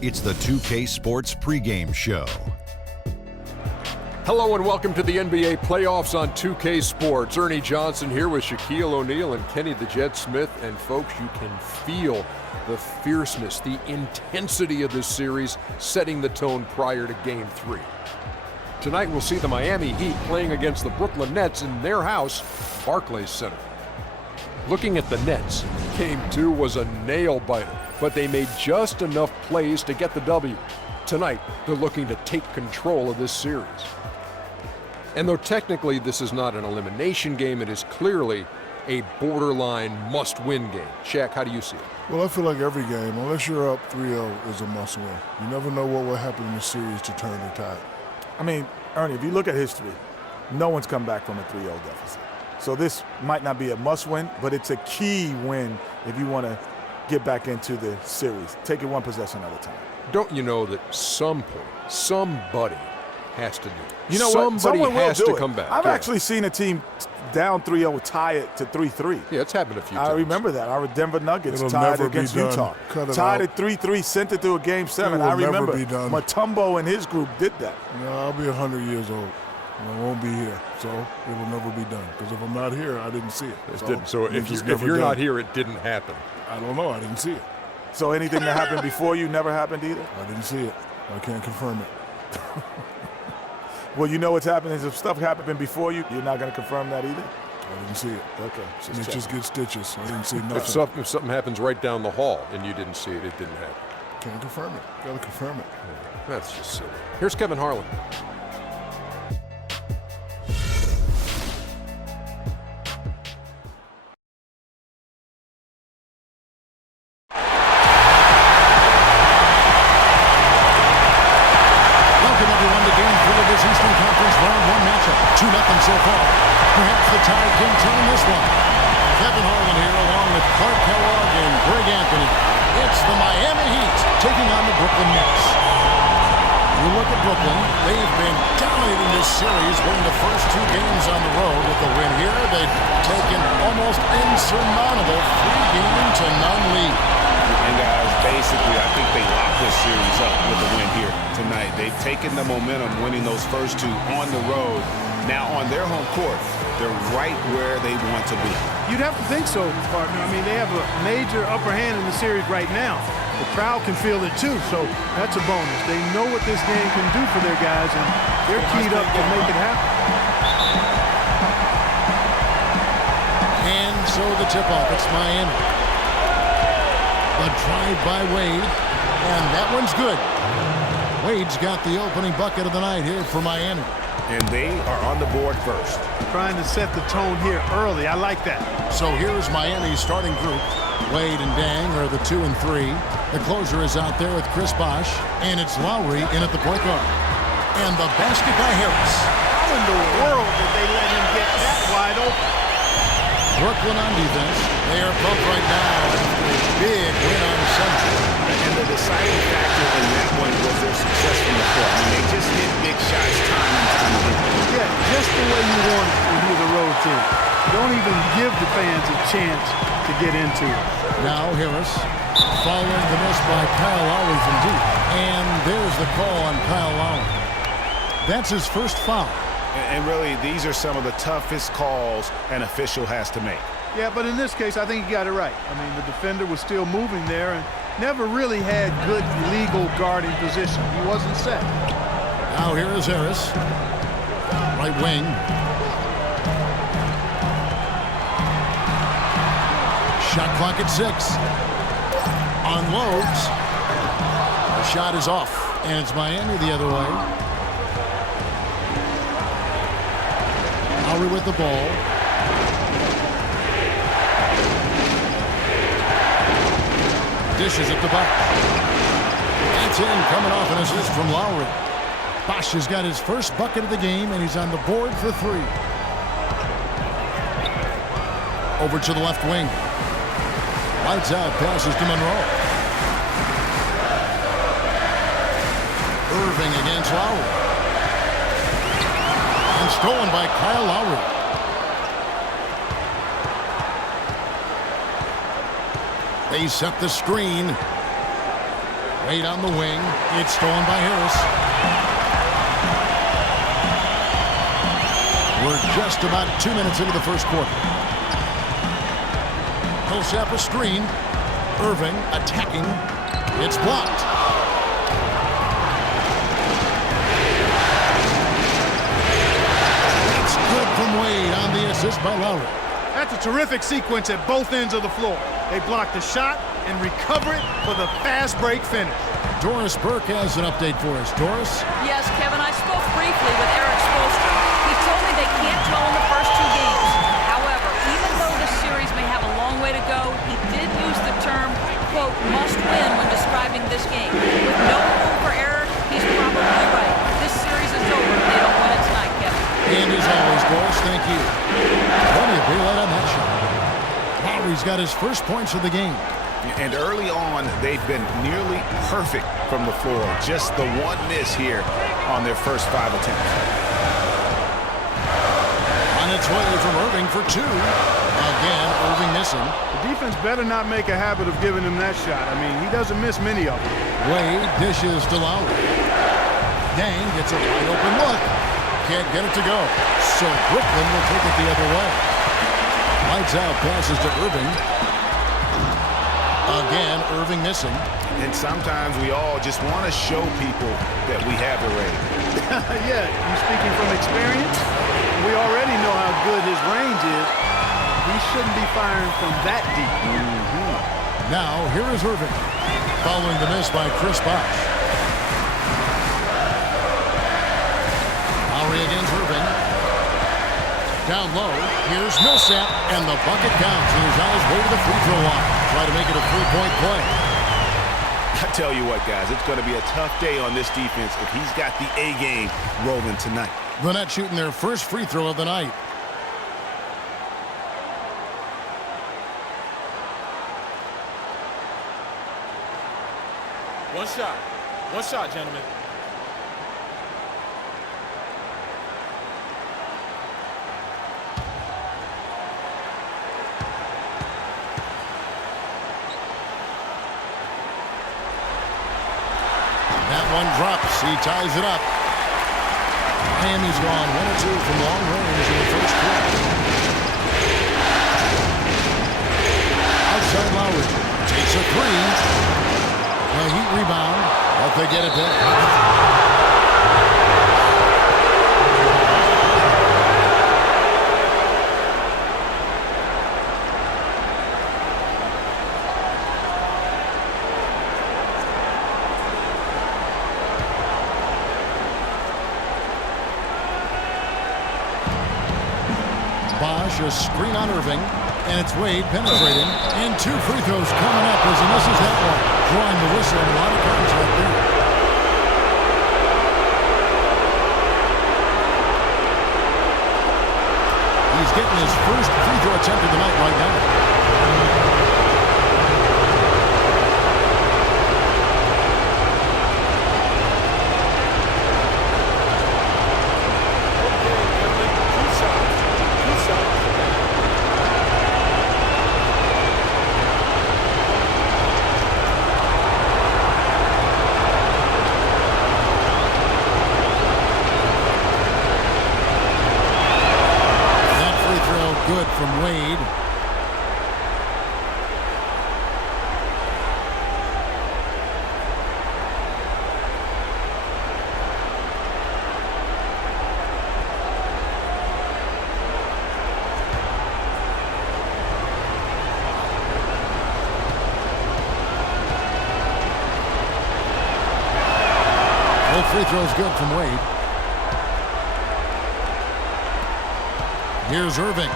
It's the 2K Sports pregame show. Hello and welcome to the NBA playoffs on 2K Sports. Ernie Johnson here with Shaquille O'Neal and Kenny the Jet Smith. And folks, you can feel the fierceness, the intensity of this series setting the tone prior to Game 3. Tonight we'll see the Miami Heat playing against the Brooklyn Nets in their house, Barclays Center. Looking at the Nets, Game 2 was a nail-biter, but they made just enough plays to get the W. Tonight, they're looking to take control of this series. And though technically this is not an elimination game, it is clearly a borderline must-win game. Shaq, how do you see it? Well, I feel like every game, unless you're up 3-0, is a must-win. You never know what will happen in the series to turn the tide. I mean, Ernie, if you look at history, no one's come back from a 3-0 deficit. So this might not be a must-win, but it's a key win if you want to get back into the series. Take it one possession at a time. Don't you know that some point, somebody has to do it? You know what? Somebody has to come back. I've actually seen a team down 3-0 tie it to 3-3. Yeah, it's happened a few times. I remember that. Our Denver Nuggets It'll tied never against be done. Utah. Cut it tied out. at 3-3, sent it to a Game 7. It will I remember never be done. Mutombo and his group did that. I'll be 100 years old, and I won't be here, so it will never be done. Because if I'm not here, I didn't see it. So if you're not here, it didn't happen. I don't know. I didn't see it. So anything that happened before you never happened either? I didn't see it. I can't confirm it. Well, you know what's happening is if stuff happened before you, you're not going to confirm that either? I didn't see it. Okay. Just get stitches. I didn't see nothing. If something happens right down the hall and you didn't see it, it didn't happen. Can't confirm it. Got to confirm it. That's just silly. Here's Kevin Harlan. Welcome everyone to Game 3 of this Eastern Conference Round 1 matchup. 2-0 so far. Perhaps the Tide can turn this one. Kevin Harlan here along with Clark Kellogg and Greg Anthony. It's the Miami Heat taking on the Brooklyn Nets. You look at Brooklyn, they've been dominating this series, winning the first 2 games on the road. With the win here, they've taken almost insurmountable 3-0 lead. And guys, basically, I think they locked this series up with a win here tonight. They've taken the momentum, winning those first 2 on the road. Now on their home court, they're right where they want to be. You'd have to think so, partner. I mean, they have a major upper hand in the series right now. The crowd can feel it too, so that's a bonus. They know what this game can do for their guys, and they're keyed up to make it happen. And so the tip-off, it's Miami. A drive by Wade, and that one's good. Wade's got the opening bucket of the night here for Miami. And they are on the board first. Trying to set the tone here early. I like that. So here's Miami's starting group. Wade and Dang are the 2 and 3. The closer is out there with Chris Bosh, and it's Lowry in at the point guard. And the basket by Harris. How in the world did they let him get that wide open? Brooklyn on defense. They are pumped right now after a big win on Sunday. And the deciding factor in that one was their success from the court. I mean, they just hit big shots time and time again. Yeah, just the way you want it when you're the road team. Don't even give the fans a chance to get into it. Now Harris following the miss by Kyle Lowry from deep. And there's the call on Kyle Lowry. That's his first foul. And really, these are some of the toughest calls an official has to make. Yeah, but in this case, I think he got it right. I mean, the defender was still moving there and never really had good legal guarding position. He wasn't set. Now here is Harris. Right wing. Shot clock at 6. Unloads. The shot is off. And it's Miami the other way. Lowry with the ball. Dishes at the back. That's in, coming off an assist from Lowry. Bosh has got his first bucket of the game, and he's on the board for 3. Over to the left wing. Lights out, passes to Monroe. Irving against Lowry. And stolen by Kyle Lowry. They set the screen. Wade on the wing. It's stolen by Harris. We're just about 2 minutes into the first quarter. Millsap a screen. Irving attacking. It's blocked. It's good from Wade on the assist by Lowry. That's a terrific sequence at both ends of the floor. They block the shot and recover it for the fast break finish. Doris Burke has an update for us. Doris? Yes, Kevin, I spoke briefly with Eric Spoelstra. He told me they can't dwell on the first 2 games. However, even though this series may have a long way to go, he did use the term, quote, must win when describing this game. With no room for error, he's probably right. This series is over if they don't win it tonight, Kevin. And as always, Doris, thank you. Plenty of daylight on that shot. Lowry's got his first points of the game. And early on, they've been nearly perfect from the floor. Just the one miss here on their first 5 attempts. On its way from Irving for 2. Again, Irving missing. The defense better not make a habit of giving him that shot. I mean, he doesn't miss many of them. Wade dishes to Lowry. Dang gets a wide open look. Can't get it to go. So Brooklyn will take it the other way. Lights out, passes to Irving. Again, Irving missing. And sometimes we all just want to show people that we have the range. Yeah, you speaking from experience? We already know how good his range is. He shouldn't be firing from that deep. Now, here is Irving. Following the miss by Chris Bosh. Lowry against Irving. Down low, here's Millsap, and the bucket counts. And he's on his way to the free throw line. Try to make it a 3-point play. I tell you what, guys, it's going to be a tough day on this defense if he's got the A game rolling tonight. The Nets shooting their first free throw of the night. One shot, gentlemen. That one drops. He ties it up. Miami's gone 1 or 2 from long range in the first quarter. Outside Lowry. Takes a 3. A Heat rebound. But they get it back. Bosh, a screen on Irving, and it's Wade penetrating, and 2 free throws coming up as he misses that one. Drawing the whistle, a lot of contact there. He's getting his first free throw attempt of the night right now. Good from Wade. Both free throws good from Wade. Here's Irving.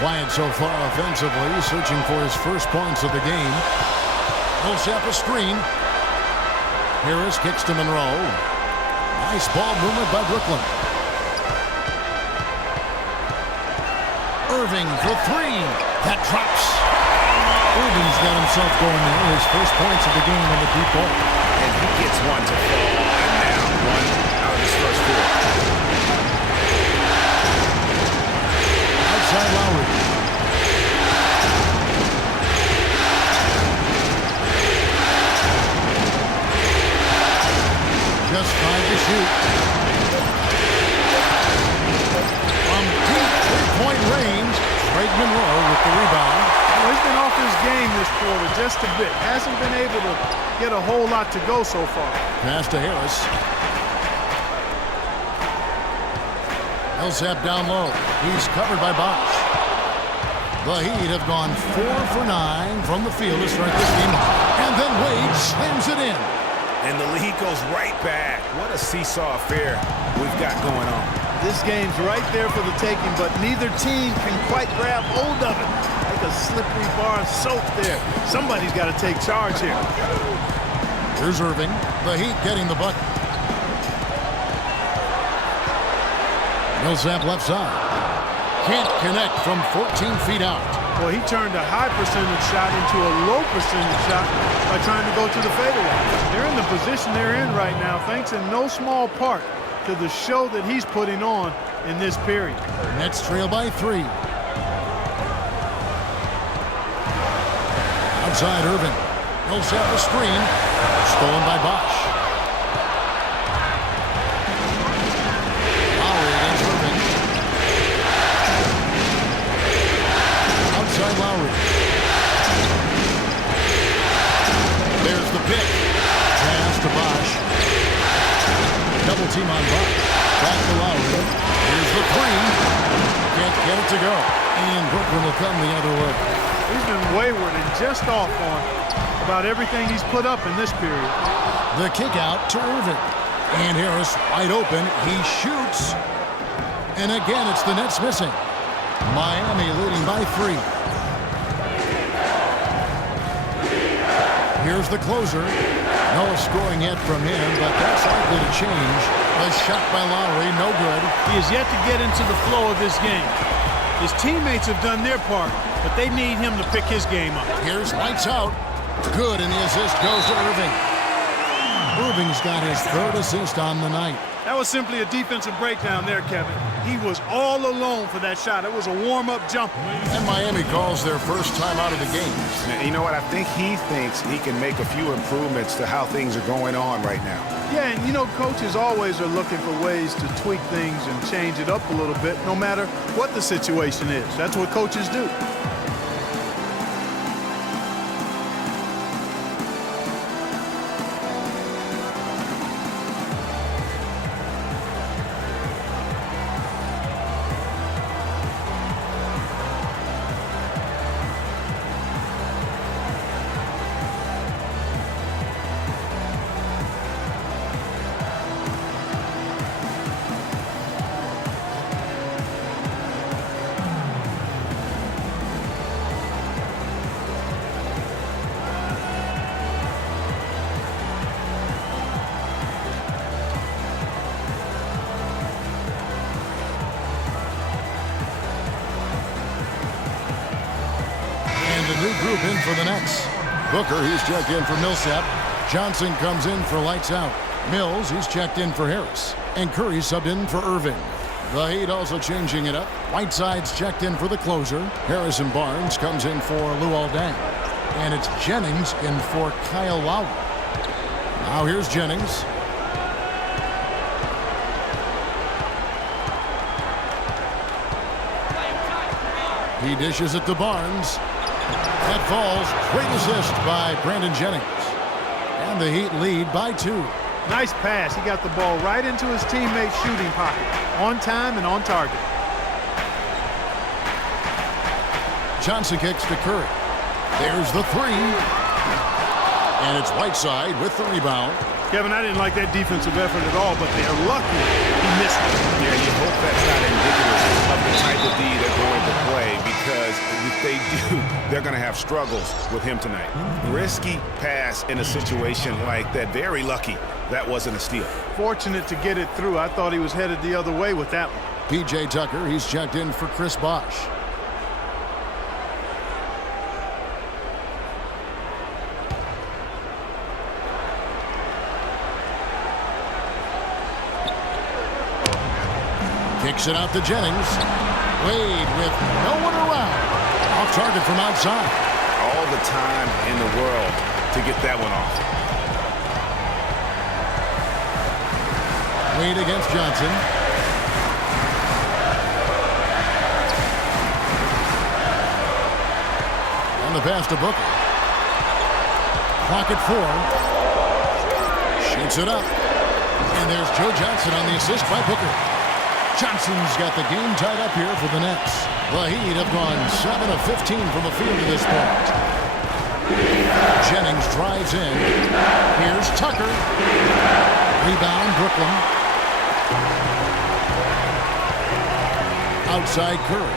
Quiet so far offensively, searching for his first points of the game. Millsap a screen. Harris kicks to Monroe. Nice ball movement by Brooklyn. Irving for 3. That drops. Irving's got himself going there. His first points of the game on the deep ball. And he gets one to fall. And now 1 out of his first 4. Outside Lowry. just 5 to shoot. From deep three-point range, Craig Monroe with the rebound. Well, he's been off his game this quarter just a bit. Hasn't been able to get a whole lot to go so far. Pass to Harris. Millsap down low. He's covered by Bosch. The Heat have gone 4 for 9 from the field to start this game. And then Wade slams it in. And the lead goes right back. What a seesaw affair we've got going on. This game's right there for the taking, but neither team can quite grab hold of it. Like a slippery bar of soap there. Somebody's got to take charge here. Here's Irving. The Heat getting the bucket. Millsap left side. Can't connect from 14 feet out. Well, he turned a high percentage shot into a low percentage shot by trying to go to the fadeaway. They're in the position they're in right now, thanks in no small part to the show that he's putting on in this period. Nets trail by 3. Outside Irving. Millsap the screen. Stolen by Bosch. Lowry against Irving. Outside Lowry. There's the pick. Pass to Bosch. Double team on Bosch. Back to Lowry. Here's the 3. Can't get it to go. And Brooklyn will come the other way. He's been wayward and just off on about everything he's put up in this period. The kick out to Irving. And Harris wide open. He shoots. And again, it's the Nets missing. Miami leading by 3. Here's the closer. No scoring yet from him, but that's likely to change. A shot by Lowry, no good. He is yet to get into the flow of this game. His teammates have done their part, but they need him to pick his game up. Here's lights out. Good, and the assist goes to Irving. Irving's got his 3rd assist on the night. That was simply a defensive breakdown there, Kevin. He was all alone for that shot. It was a warm-up jumper. And Miami calls their first time out of the game. You know what? I think he thinks he can make a few improvements to how things are going on right now. Yeah, and you know, coaches always are looking for ways to tweak things and change it up a little bit, no matter what the situation is. That's what coaches do. New group in for the Nets. Booker, he's checked in for Millsap. Johnson comes in for lights out. Mills, he's checked in for Harris. And Curry subbed in for Irving. The Heat also changing it up. Whiteside's checked in for the closer. Harrison Barnes comes in for Luol Deng. And it's Jennings in for Kyle Lowry. Now here's Jennings. He dishes it to Barnes. That falls. Great assist by Brandon Jennings. And the Heat lead by 2. Nice pass. He got the ball right into his teammate's shooting pocket. On time and on target. Johnson kicks to Curry. There's the 3. And it's Whiteside with the rebound. Kevin, I didn't like that defensive effort at all, but they're lucky he missed it. Yeah, you hope that's not indicative of the type of D they're going to play, because if they do, they're going to have struggles with him tonight. Risky pass in a situation like that. Very lucky that wasn't a steal. Fortunate to get it through. I thought he was headed the other way with that one. P.J. Tucker, he's checked in for Chris Bosh. Kicks it out to Jennings. Wade with no one around. Off target from outside. All the time in the world to get that one off. Wade against Johnson. On the pass to Booker. Clock at 4. Shoots it up. And there's Joe Johnson on the assist by Booker. Johnson's got the game tied up here for the Nets. The Heat have gone 7 of 15 from the field to this point. Jennings drives in. Here's Tucker. Rebound, Brooklyn. Outside Curry.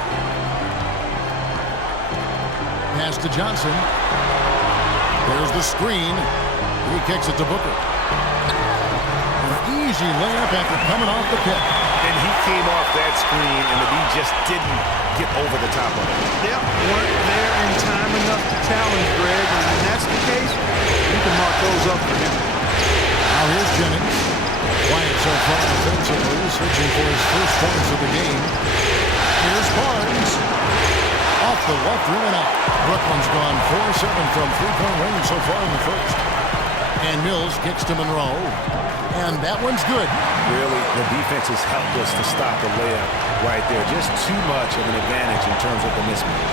Pass to Johnson. There's the screen. He kicks it to Booker. An easy layup after coming off the pick. And he came off that screen, and the D just didn't get over the top of it. Yep, weren't there in time enough to challenge Greg, and when that's the case, you can mark those up for him. Now here's Jennings. Quiet so far offensively, searching for his first points of the game. Here's Barnes. Off the left rim and out. Brooklyn's gone 4-7 from three-point range so far in the first. And Mills kicks to Monroe. And that one's good. Really, the defense is helpless to stop the layup right there. Just too much of an advantage in terms of the mismatch.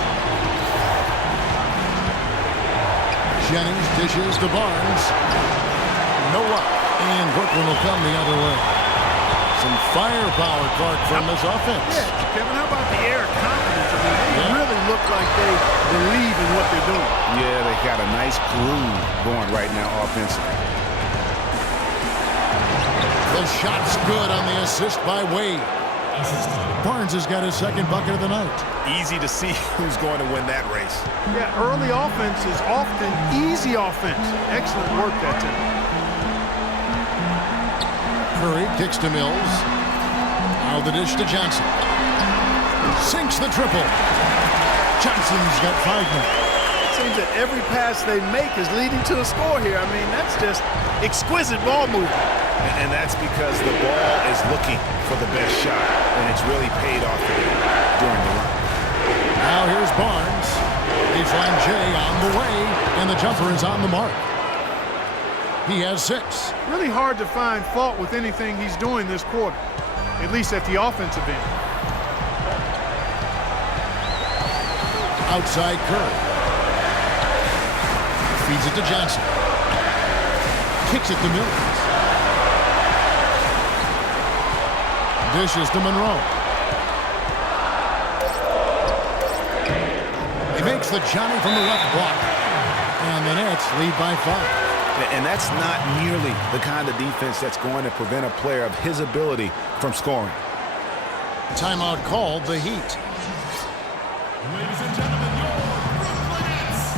Jennings dishes to Barnes. No luck. And Brooklyn will come the other way. Some firepower, Clark, from this offense. Yeah, Kevin, how about the air of confidence? I mean, they really look like they believe in what they're doing. Yeah, they got a nice groove going right now offensively. The shot's good on the assist by Wade. Barnes has got his second bucket of the night. Easy to see who's going to win that race. Yeah, early offense is often easy offense. Excellent work that time. Curry kicks to Mills. Now the dish to Johnson. Sinks the triple. Johnson's got 5 now. Seems that every pass they make is leading to a score here. I mean, that's just exquisite ball movement. And that's because the ball is looking for the best shot, and it's really paid off for them during the run. Now here's Barnes. Baseline J on the way, and the jumper is on the mark. He has 6. Really hard to find fault with anything he's doing this quarter, at least at the offensive end. Outside Curry. Feeds it to Johnson. Kicks it to Mills. Dishes to Monroe. He makes the Johnny from the left block. And the Nets lead by 5. And that's not nearly the kind of defense that's going to prevent a player of his ability from scoring. Timeout called, the Heat. Ladies and gentlemen, your Brooklyn Nets.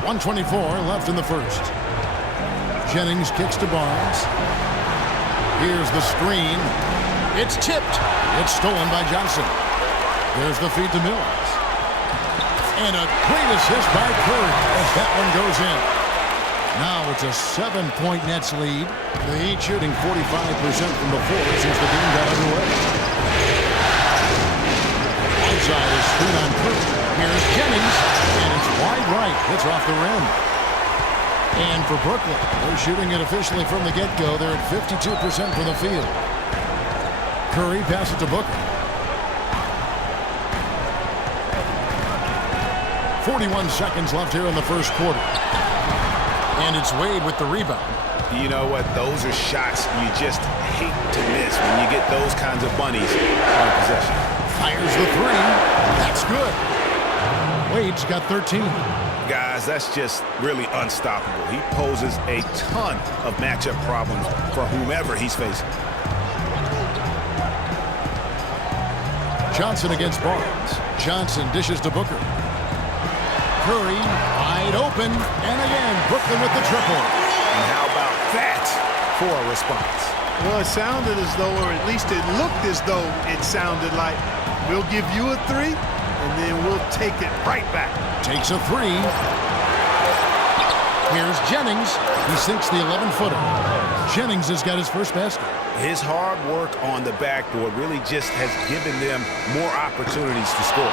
.124 left in the first. Jennings kicks to Barnes. Here's the screen. It's tipped. It's stolen by Johnson. There's the feed to Mills. And a great assist by Curry as that one goes in. Now it's a 7-point Nets lead. The Heat shooting 45% from the floor since the game got underway. Outside is screen on Curry. Here's Jennings, and it's wide right. It's off the rim. And for Brooklyn, they're shooting it officially from the get-go. They're at 52% from the field. Curry passes to Booker. 41 seconds left here in the first quarter. And it's Wade with the rebound. You know what? Those are shots you just hate to miss when you get those kinds of bunnies on possession. Fires the three. That's good. Wade's got 13. Guys, that's just really unstoppable. He poses a ton of matchup problems for whomever he's facing. Johnson against Barnes. Johnson dishes to Booker. Curry wide open. And again, Brooklyn with the triple. And how about that for a response? Well, it sounded as though, or at least it looked as though it sounded like, we'll give you a three, and then we'll take it right back. Takes a three. Here's Jennings. He sinks the 11-footer. Jennings has got his first basket. His hard work on the backboard really just has given them more opportunities to score.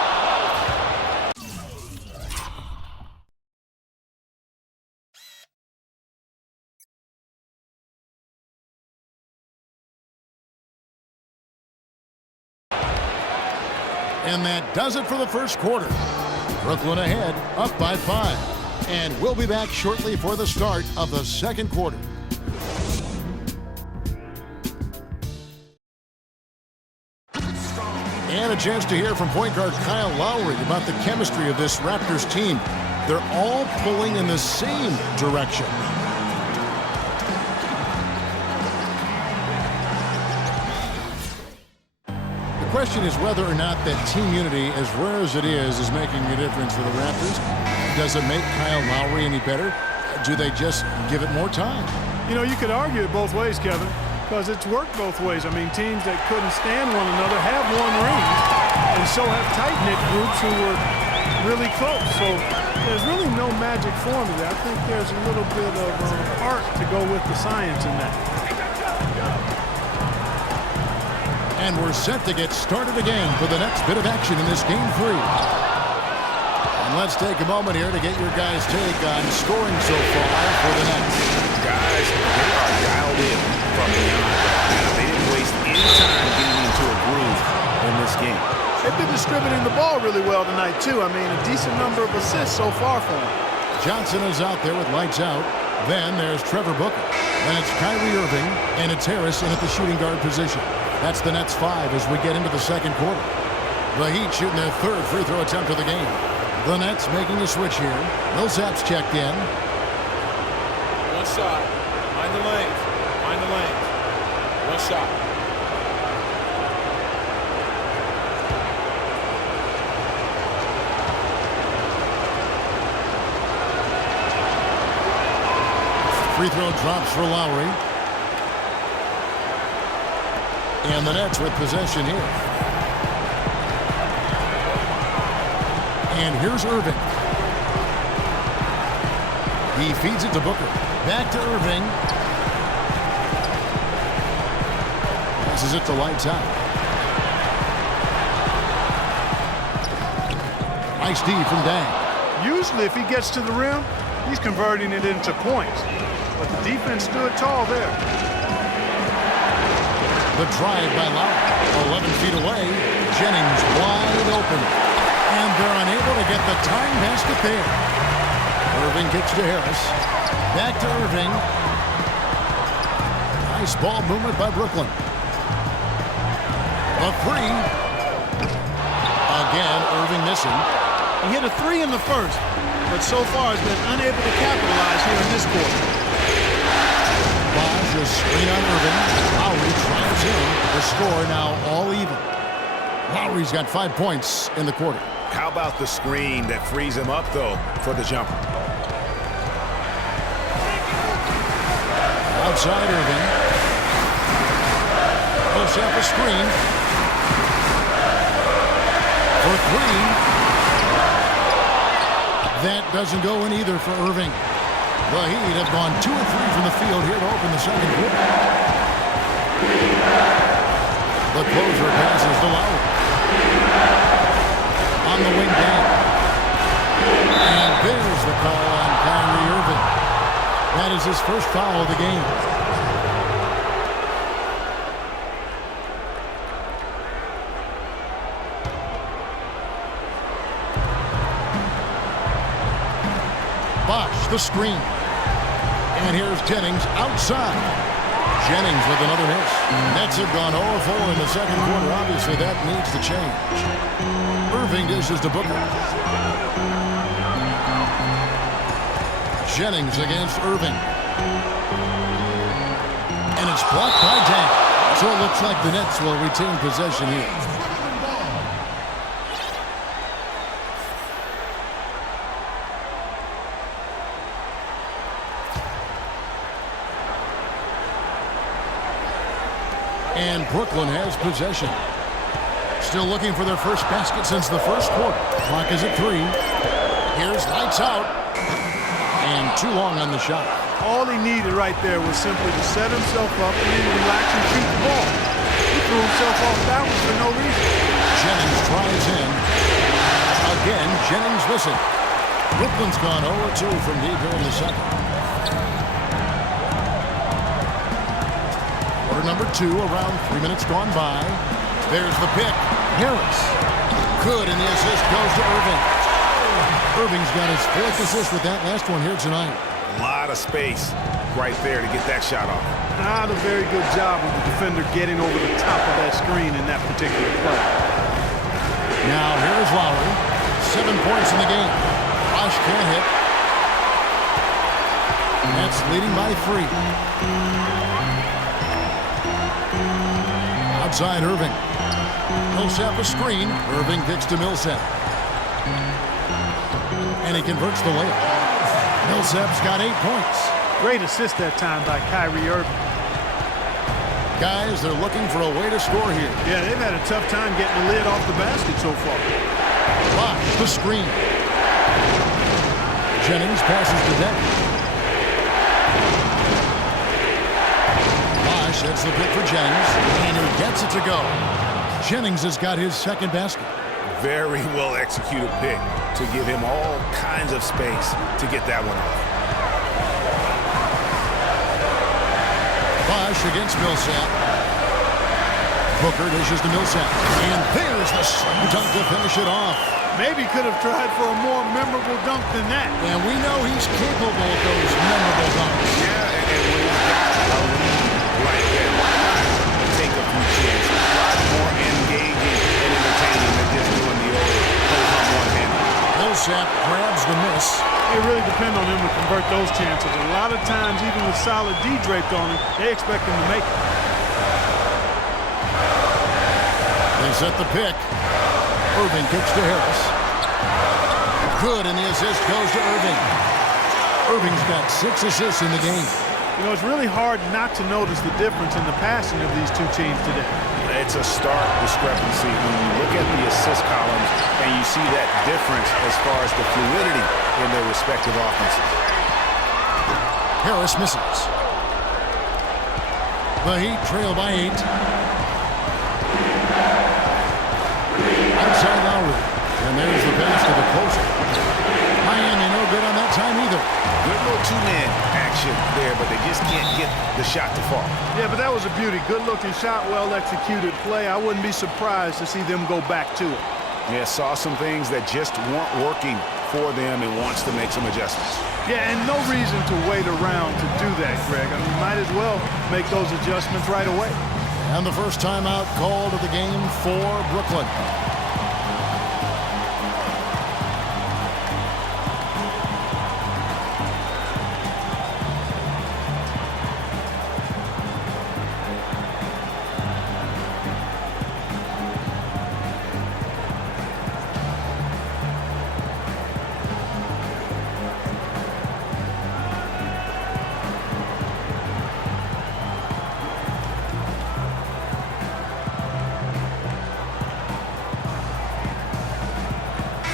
And that does it for the first quarter. Brooklyn ahead, up by 5. And we'll be back shortly for the start of the second quarter. And a chance to hear from point guard Kyle Lowry about the chemistry of this Raptors team. They're all pulling in the same direction. The question is whether or not that team unity, as rare as it is making a difference for the Raptors. Does it make Kyle Lowry any better? Do they just give it more time? You know, you could argue it both ways, Kevin, because it's worked both ways. I mean, teams that couldn't stand one another have won rings, and so have tight-knit groups who were really close. So there's really no magic formula. I think there's a little bit of art to go with the science in that. And we're set to get started again for the next bit of action in this Game 3. And let's take a moment here to get your guys' take on scoring so far for the Nets. Guys, they are dialed in from beyond right now. They didn't waste any time getting into a groove in this game. They've been distributing the ball really well tonight, too. I mean, a decent number of assists so far for them. Johnson is out there with lights out. Then there's Trevor Booker. Then it's Kyrie Irving, and it's Harrison at the shooting guard position. That's the Nets 5 as we get into the second quarter. The Heat shooting their third free throw attempt of the game. The Nets making a switch here. Millsap's checked in. One shot. Mind the lanes. Mind the lanes. One shot. Free throw drops for Lowry. And the Nets with possession here. And here's Irving. He feeds it to Booker. Back to Irving. Passes it to lights out. Nice D from Dang. Usually if he gets to the rim, he's converting it into points. But the defense stood tall there. The drive by Lowry. 11 feet away. Jennings wide open. And they're unable to get the tying basket there. Irving kicks to Harris. Back to Irving. Nice ball movement by Brooklyn. The three. Again, Irving missing. He hit a three in the first, but so far has been unable to capitalize here in this quarter. Bosh, a screen on Irving. Lowry drives in. The score now all even. Lowry's got 5 points in the quarter. How about the screen that frees him up, though, for the jumper? Outside Irving. Push up a screen. For three. That doesn't go in either for Irving. The Heat have gone 2 of 3 from the field here to open the second quarter. The closer passes to Lowry. On the wing down. And there's the call on Kyrie Irving. That is his first foul of the game. the screen. And here's Jennings outside. Jennings with another miss. Nets have gone 0-4 in the second quarter. Obviously, that needs to change. Irving dishes to Booker. Jennings against Irving. And it's blocked by Dang. So it looks like the Nets will retain possession here. And Brooklyn has possession. Still looking for their first basket since the first quarter. Clock is at 3. Here's lights out. And too long on the shot. All he needed right there was simply to set himself up and then relax and shoot the ball. He threw himself off balance for no reason. Jennings tries in. Again, Jennings missing. Brooklyn's gone 0-2 from deep here in the second. Quarter number 2, around 3 minutes gone by. There's the pick. Harris. Good, and the assist goes to Irving. Irving's got his 4th assist with that last one here tonight. A lot of space right there to get that shot off. Not a very good job of the defender getting over the top of that screen in that particular play. Now here's Lowry. 7 points in the game. Bosh can't hit. Nets leading by 3. Outside Irving. Millsap a screen. Irving kicks to Millsap. And he converts the layup. Millsap's got 8 points. Great assist that time by Kyrie Irving. Guys, they're looking for a way to score here. Yeah, they've had a tough time getting the lid off the basket so far. Bosh, the screen. Jennings passes to Deng. Bosh hits the pick for Jennings, and he gets it to go. Jennings has got his 2nd basket. Very well executed pick to give him all kinds of space to get that one off. Bosh against Millsap. Booker dishes to Millsap. And there's the slam dunk to finish it off. Maybe could have tried for a more memorable dunk than that. And we know he's capable of those memorable dunks. Yeah, and when he's got a lead like that, why not take a few chances? A lot more engaging and entertaining than just doing the old one-handed. Millsap grabs the miss. It really depends on him to convert those chances. A lot of times, even with solid D draped on him, they expect him to make it. They set the pick. Irving kicks to Harris. Good, and the assist goes to Irving. Irving's got 6 assists in the game. You know, it's really hard not to notice the difference in the passing of these two teams today. It's a stark discrepancy when you look at the assist columns and you see that difference as far as the fluidity in their respective offenses. Harris misses. The Heat trail by 8. Outside Lowry. And there's the pass to the closer. Miami no good on that time either. Good little two-man action there, but they just can't get the shot to fall. Yeah, but that was a beauty. Good-looking shot, well-executed play. I wouldn't be surprised to see them go back to it. Yeah, saw some things that just weren't working for them and wants to make some adjustments. Yeah, and no reason to wait around to do that, Greg. I mean, might as well make those adjustments right away. And the first timeout called of the game for Brooklyn.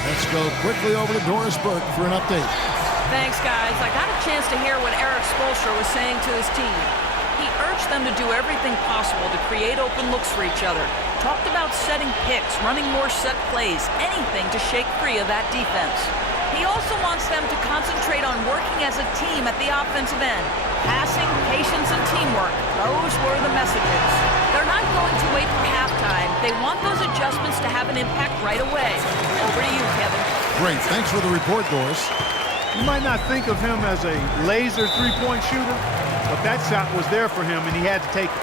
Let's go quickly over to Doris Burke for an update. Thanks, guys. I got a chance to hear what Erik Spoelstra was saying to his team. He urged them to do everything possible to create open looks for each other. Talked about setting picks, running more set plays, anything to shake free of that defense. He also wants them to concentrate on working as a team at the offensive end. Passing, patience, and teamwork. Those were the messages. They're not going to wait for halftime. They want those adjustments to have an impact right away. Over to you, Kevin. Great. Thanks for the report, Doris. You might not think of him as a laser three-point shooter, but that shot was there for him, and he had to take it.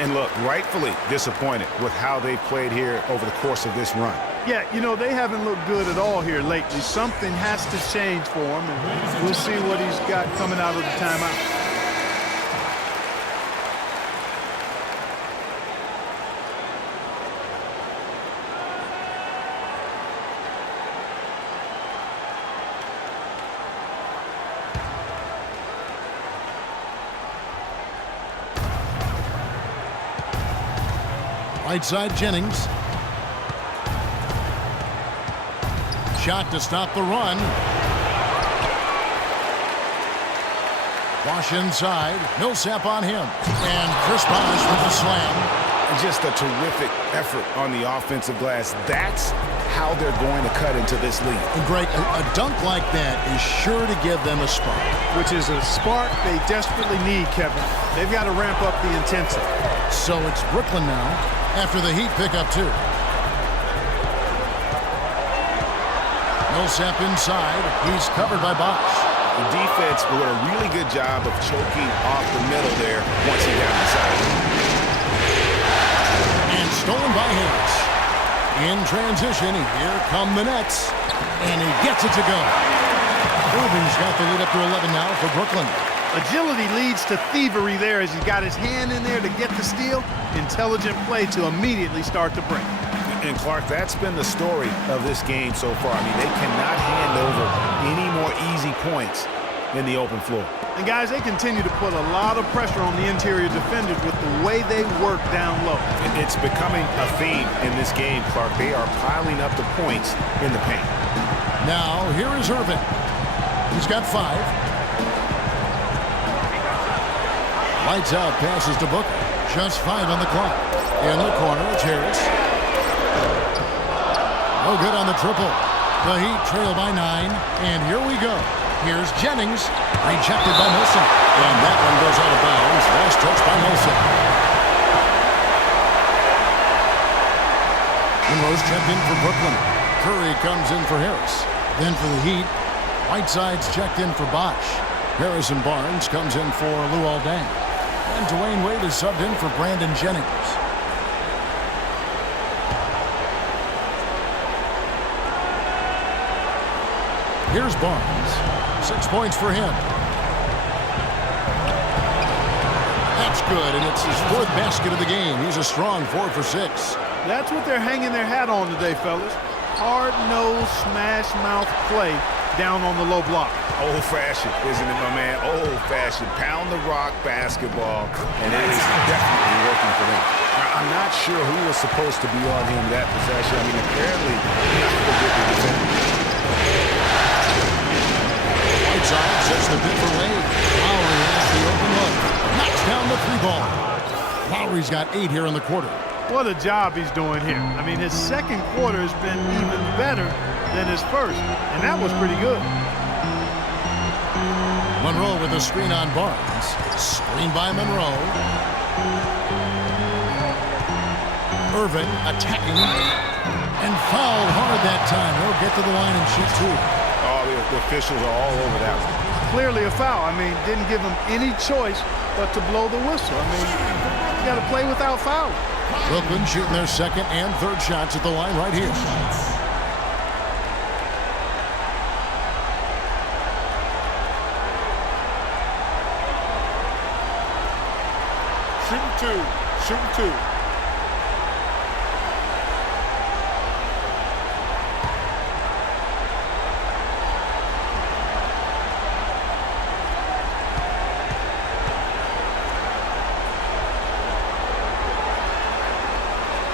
And look, rightfully disappointed with how they've played here over the course of this run. Yeah, you know, they haven't looked good at all here lately. Something has to change for him, and we'll see what he's got coming out of the timeout. Right side, Jennings. Shot to stop the run. Bosch inside. Millsap on him. And Chris Bosh with the slam. Just a terrific effort on the offensive glass. That's how they're going to cut into this lead. And Greg, a dunk like that is sure to give them a spark. Which is a spark they desperately need, Kevin. They've got to ramp up the intensity. So it's Brooklyn now after the Heat pick up 2. Millsap inside. He's covered by Bosh. The defense did a really good job of choking off the middle there once he got inside. And stolen by Harris. In transition, here come the Nets. And he gets it to go. Irving's got the lead up to 11 now for Brooklyn. Agility leads to thievery there as he got his hand in there to get the steal. Intelligent play to immediately start the break. And Clark, that's been the story of this game so far. I mean, they cannot hand over any more easy points in the open floor. And guys, they continue to put a lot of pressure on the interior defenders with the way they work down low. It's becoming a theme in this game, Clark. They are piling up the points in the paint. Now, here is Irving. He's got 5. Lights out, passes to Booker. Just 5 on the clock. In the corner, it's Harris. No good on the triple. The Heat trail by 9, and here we go. Here's Jennings, rejected by Milson. And that one goes out of bounds. Last touch by Milson. Monroe's checked in for Brooklyn. Curry comes in for Harris. Then for the Heat, Whiteside's checked in for Bosh. Harrison Barnes comes in for Lou Aldang. And Dwayne Wade is subbed in for Brandon Jennings. Here's Barnes. 6 points for him. That's good, and it's his 4th basket of the game. He's a strong 4 for 6. That's what they're hanging their hat on today, fellas. Hard-nosed, smash-mouth play down on the low block. Old-fashioned, isn't it, my man? Old-fashioned. Pound the rock basketball, and it is definitely working for them. I'm not sure who was supposed to be on him that possession. I mean, apparently, not a good defender. Whiteside sets the pin for Wade. Lowry has the open look. Knocks down the 3-ball. Lowry's got 8 here in the quarter. What a job he's doing here. I mean, his second quarter has been even better than his first, and that was pretty good. Monroe with a screen on Barnes. Screen by Monroe. Irving attacking and fouled hard that time. He'll get to the line and shoot 2. Oh, the officials are all over that one. Clearly a foul. I mean, didn't give him any choice but to blow the whistle. I mean, you got to play without fouling. Brooklyn shooting their 2nd and 3rd shots at the line right here. Shooting 2. Shooting 2.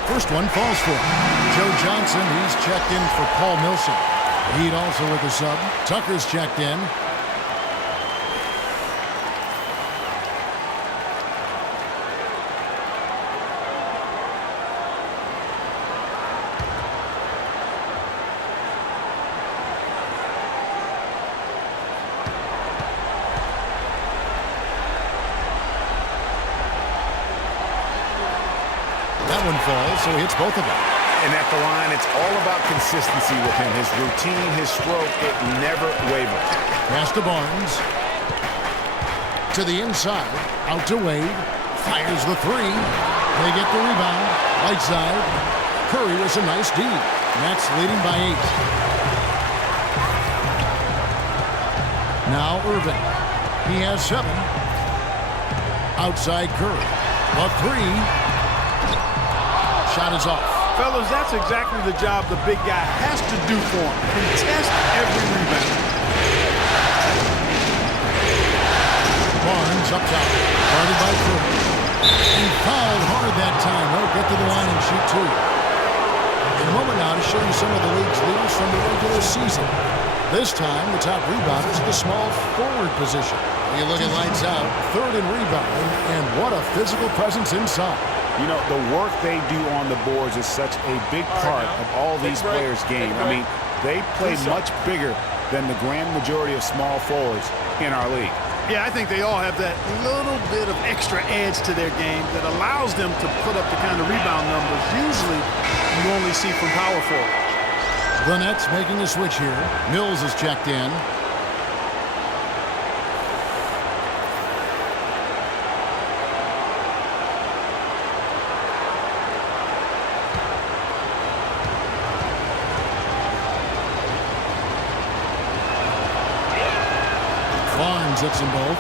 First one falls for him. Joe Johnson, he's checked in for Paul Millsap. Heat also with a sub. Tucker's checked in. That one falls, so he hits both of them. And at the line, it's all about consistency with him. His routine, his stroke, it never wavers. Pass to Barnes. To the inside. Out to Wade. Fires the three. They get the rebound. Right side. Curry was a nice D. Nets leading by 8. Now Irving. He has 7. Outside Curry. The three. Shot is off. Fellas, that's exactly the job the big guy has to do for him. Contest every rebound. Barnes up top. Guarded by Curry. He fouled hard that time. He'll get to the line and shoot 2. In a moment now to show you some of the league's leaders from the regular season. This time, the top rebounders at the small forward position. You look at lights out, 3rd in rebounding, and what a physical presence inside. You know, the work they do on the boards is such a big part of all these players' game. I mean, they play much bigger than the grand majority of small forwards in our league. Yeah, I think they all have that little bit of extra edge to their game that allows them to put up the kind of rebound numbers usually you only see from power forwards. The Nets making a switch here. Mills is checked in. Barnes hits them both.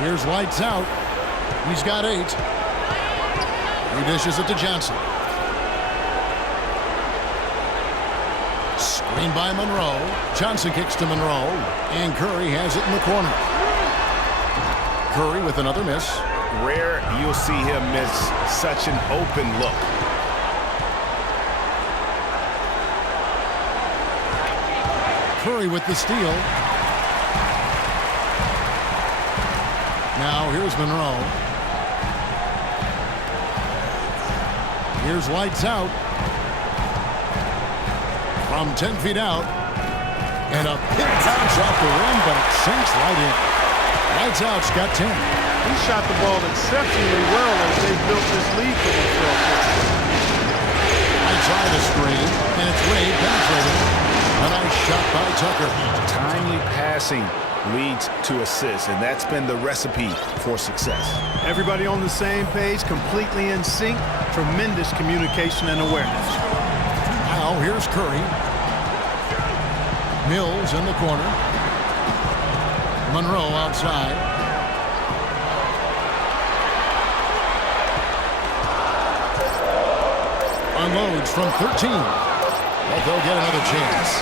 Here's lights out. He's got 8. He dishes it to Johnson. Screen by Monroe. Johnson kicks to Monroe. And Curry has it in the corner. Curry with another miss. Rare you'll see him miss such an open look. Curry with the steal. Now here's Monroe. Here's lights out. From 10 feet out. And a pin bounce off the rim, but it sinks right in. Lights out's got 10. He shot the ball exceptionally well as they built this lead for themselves. Lights out the screen, and it's Wade penetrating. A nice shot by Tucker. Timely passing leads to assists, and that's been the recipe for success. Everybody on the same page, completely in sync. Tremendous communication and awareness. Now here's Curry. Mills in the corner. Monroe outside. Unloads from 13. But they'll get another chance.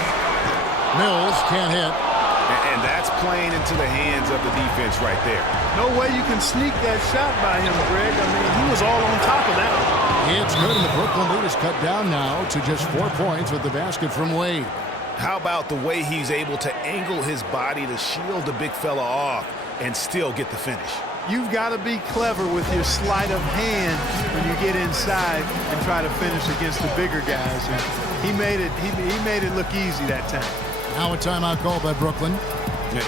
Mills can't hit. And that's playing into the hands of the defense right there. No way you can sneak that shot by him, Greg. I mean, he was all on top of that. It's good, and the Brooklyn lead is cut down now to just 4 points with the basket from Wade. How about the way he's able to angle his body to shield the big fella off and still get the finish? You've got to be clever with your sleight of hand when you get inside and try to finish against the bigger guys. And he made it look easy that time. Now a timeout call by Brooklyn.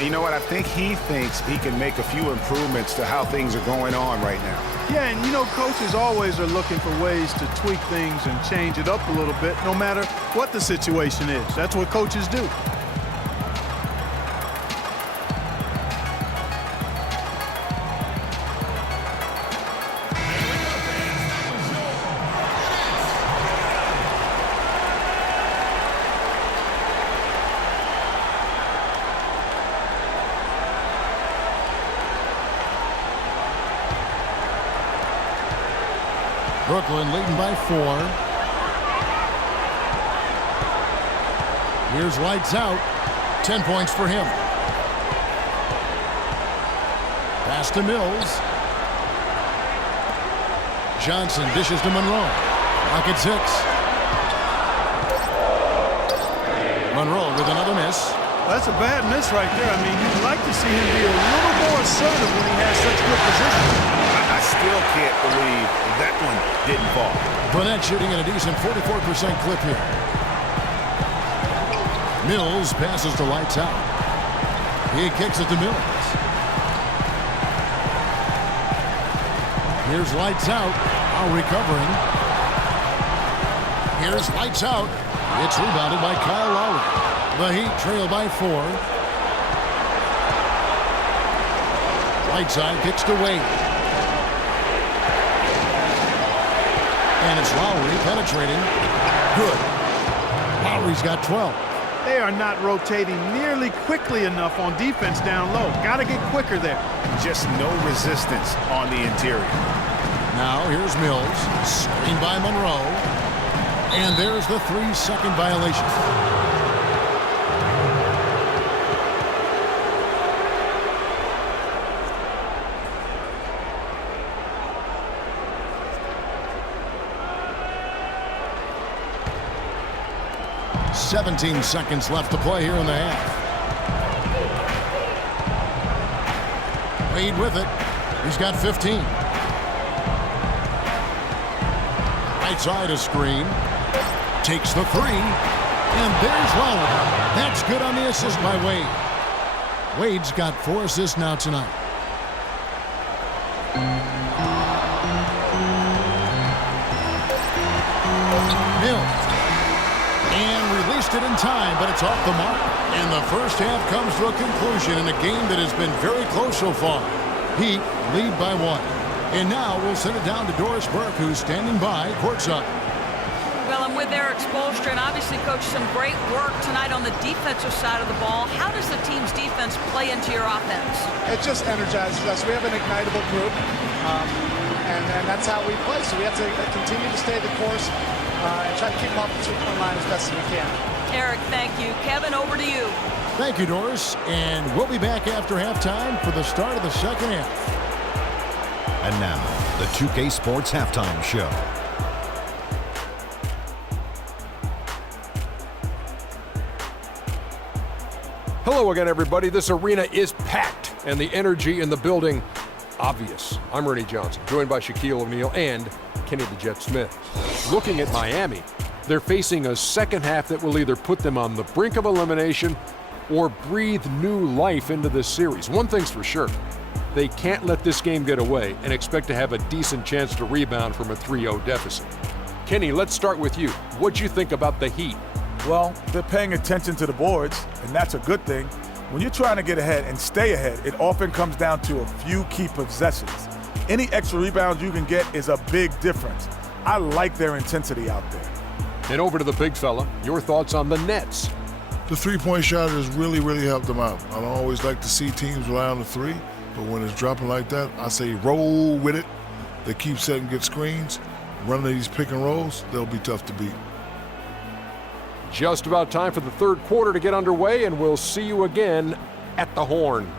You know what? I think he thinks he can make a few improvements to how things are going on right now. Yeah, and you know, coaches always are looking for ways to tweak things and change it up a little bit, no matter what the situation is. That's what coaches do. Brooklyn leading by 4. Here's lights out. 10 points for him. Pass to Mills. Johnson dishes to Monroe. Rockets 6. Monroe with another miss. That's a bad miss right there. I mean, you'd like to see him be a little more assertive when he has such good position. I still can't believe that one didn't fall. Burnett shooting at a decent 44% clip here. Mills passes to lights out. He kicks it to Mills. Here's lights out. Lowry covering. Here's lights out. It's rebounded by Kyle Lowry. The Heat trail by 4. Whiteside kicks to Wade. And it's Lowry penetrating. Good. Lowry's got 12. They are not rotating nearly quickly enough on defense down low. Got to get quicker there. Just no resistance on the interior. Now here's Mills. Screened by Monroe. And there's the 3-second violation. "17 seconds left to play here in the half. Wade with it. He's got 15. Right side a screen. Takes the 3. And there's Lowry. That's good on the assist by Wade. Wade's got 4 assists now tonight. Mills. And released it in time, but it's off the mark. And the first half comes to a conclusion in a game that has been very close so far. Heat lead by 1. And now we'll send it down to Doris Burke, who's standing by courtside. Well, I'm with Eric Spoelstra, and obviously, Coach, some great work tonight on the defensive side of the ball. How does the team's defense play into your offense? It just energizes us. We have an ignitable group, and that's how we play. So we have to continue to stay the course and try to keep them off the 2-point line as best as we can. Eric, thank you. Kevin, over to you. Thank you, Doris. And we'll be back after halftime for the start of the second half. And now, the 2K Sports Halftime Show. Hello again, everybody. This arena is packed, and the energy in the building obvious. I'm Ernie Johnson, joined by Shaquille O'Neal and Kenny the Jet Smith. Looking at Miami, they're facing a second half that will either put them on the brink of elimination or breathe new life into this series. One thing's for sure, they can't let this game get away and expect to have a decent chance to rebound from a 3-0 deficit. Kenny, let's start with you. What'd you think about the Heat? Well, they're paying attention to the boards, and that's a good thing. When you're trying to get ahead and stay ahead, it often comes down to a few key possessions. Any extra rebounds you can get is a big difference. I like their intensity out there. And over to the big fella, your thoughts on the Nets. The three-point shot has really, really helped them out. I don't always like to see teams rely on the 3, but when it's dropping like that, I say roll with it. They keep setting good screens. Running these pick and rolls, they'll be tough to beat. Just about time for the third quarter to get underway, and we'll see you again at the Horn.